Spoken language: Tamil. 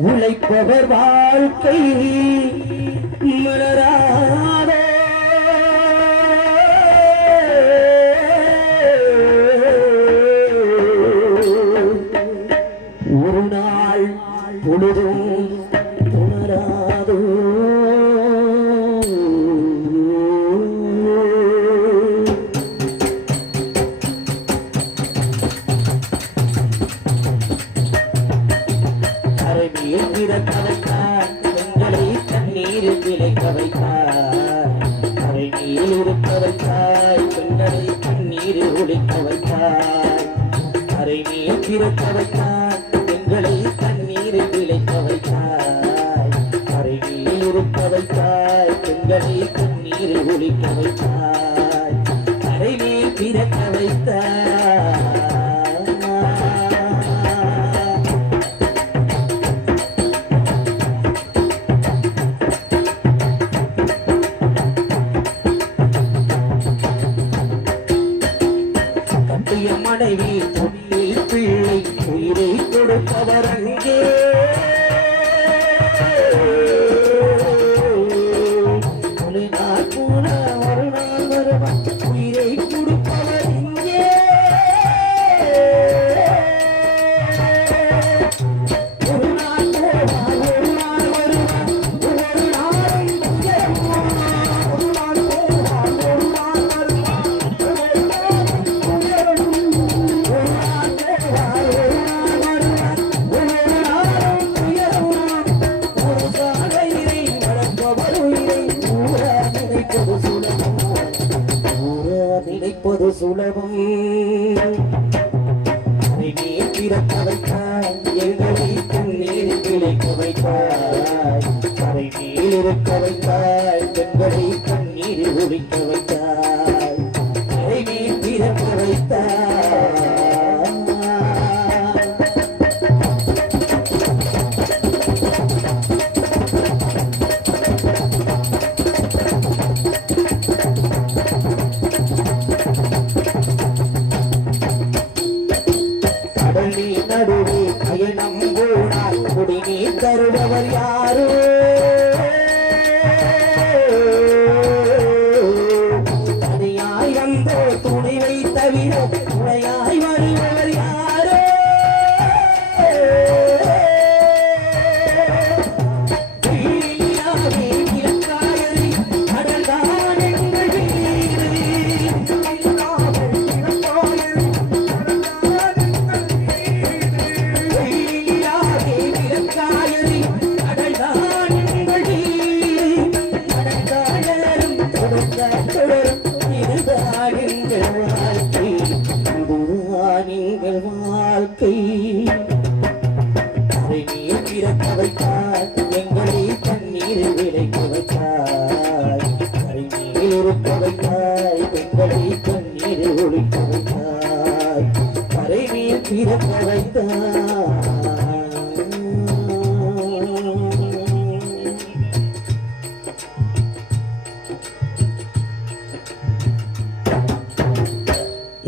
உழைப்பவர் வாழ்க்கை மலராதோ ஒரு நாள் பொழுதும் புணராதோ பெண்களை தண்ணீர் விளைக்க வைத்தார் அறையில் இருக்க வைத்தாய் பெண்களை தண்ணீர் ஒழிக்க வைத்தார் அறையில் பிறக்க வைத்தார் பெண்களை தண்ணீர் விளைக்க வைத்தாய் அறையில் இருக்க வைத்தாய் பெண்களை தண்ணீர் ஒழிக்க வைத்தாய் அறையில் பிறக்க வைத்தாய் மனைவி பொன்னில் பிள்ளை உயிரை கொடுப்பவர் அங்கே ஒரு நாள் போன ஒரு நாள் வருவான் உயிரை கொடுப்பவர் இங்கே ஒரு நாள் போவான் ஒரு நாள் வருவான் ஒரு நாள் ஒரு நாள் போவான் ஒரு நாள் நினைப்பது சுலபம் நீர் பிறக்க வைத்தாய் எங்களை தண்ணீர் விளைக்க வைத்தாய் அவை நீர் இருக்க வைத்தாய் பெண்களை தண்ணீர் ஒழிக்க வைத்தாய் அவை நீர் பிறக்க வைத்தாய் நடுவே பயணம் போனால் குடிநீர் தருபவர் யாரோ தனியாய் வந்த துணிவை தவிர துணையாய் வருபவர் யாரோ வாழ்க்கை நீர் பிறக்க வைத்தாய் எங்களை தண்ணீர் விளைக்க வைத்தாய் நீர் இருக்க வைத்தாய் பெண்களை தண்ணீர் ஒழிக்க வைத்தாய் கரை நீர் பிறக்க வைத்தாய்